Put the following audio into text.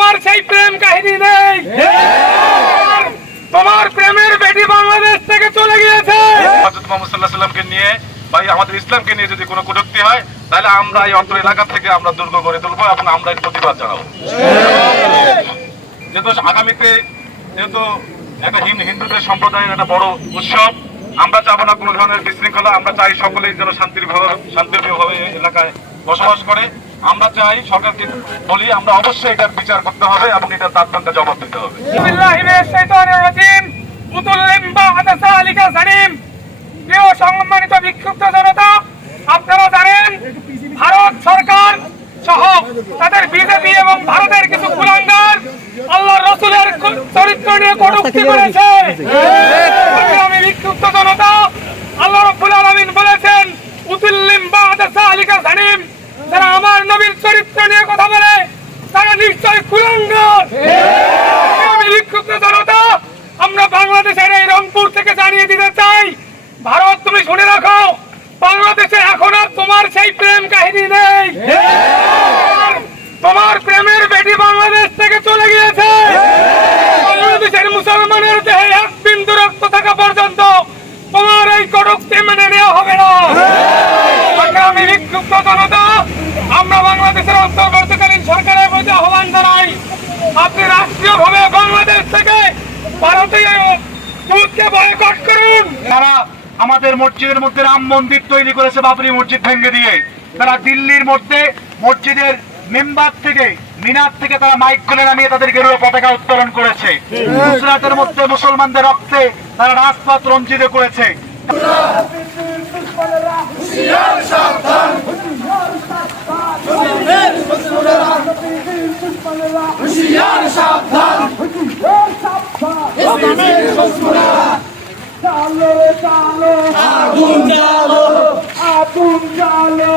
তোমার সেই প্রেম কাহিনী নেই। তোমার প্রেমের বেটি বাংলাদেশ থেকে চলে গিয়েছে। হযরত মুহাম্মদ সাল্লাল্লাহু আলাইহি ওয়াসাল্লামকে নিয়ে ভাই আমাদের ইসলামকে নিয়ে যদি কোনো কটূক্তি হয় তাহলে আমরা এই অত্র এলাকা থেকে আমরা দুর্গ গড়ে তুলবো এবং আমরা এর প্রতিবাদ জানাবো। যেহেতু আগামীতে যেহেতু একটা হিন্দুদের সম্প্রদায়ের একটা বড় উৎসব, আমরা চাবো না কোনো ধরনের বিশৃঙ্খলা। আমরা চাই সকলেই যেন শান্তিপ্রিয়ভাবে এলাকায় বসবাস করে। আমরা চাই সরকারকে বলি আমরা অবশ্যই এটার বিচার করতে হবে এবং এটার তাৎক্ষণিক জবাব দিতে হবে। প্রিয় সম্মানিত বিক্ষুব্ধ জনতা, আপনারা জানেন ভারত সরকার সহ তাদের বিজেপি এবং ভারতের কিছু কুলাঙ্গার আল্লাহর রাসূলের চরিত্র নিয়ে কটূক্তি করেছে। আমি বিক্ষুব্ধ জনতা, আল্লাহ রাব্বুল আলামিন বলেছেন উতুল্লিম বা'দা যালিকা যানিম, যারা আমার নবীর চরিত্র নিয়ে কথা বলে তারা নিশ্চয় কুলাঙ্গার। আমি বিক্ষুব্ধ জনতা, আমরা বাংলাদেশের এই রংপুর থেকে জানিয়ে দিতে চাই, ভারত তুমি শুনে রাখো, বাংলাদেশে এখন আর তোমার সেই প্রেম কাহিনী নেই। তোমার প্রেমের বেটি বাংলাদেশ থেকে চলে গিয়েছে। বাংলাদেশের মুসলমানের দেহে এক বিন্দু রক্ত থাকা পর্যন্ত তোমার এই কটূক্তি মেনে নেওয়া হবে না। আমি বিক্ষুব্ধ জনতা, আমরা বাংলাদেশের অন্তর্বর্তীকালীন সরকারের প্রতি আহ্বান জানাই, আপনি রাষ্ট্রীয়ভাবে বাংলাদেশ থেকে ভারতীয় দুধকে বয়কট করুন। তারা আমাদের মসজিদের মধ্যে রাম মন্দির তৈরি করেছে বাবরি মসজিদ ভেঙে দিয়ে। তারা দিল্লির মধ্যে মসজিদের মেম্বার থেকে মিনার থেকে তারা মাইক খুলে নামিয়ে তাদের গেরুয়া পতাকা উত্তোলন করেছে। গুজরাটের মধ্যে মুসলমানদের রক্তে তারা রাজপথ রঞ্জিত করেছে। আগুন জ্বালো, আগুন জ্বালো।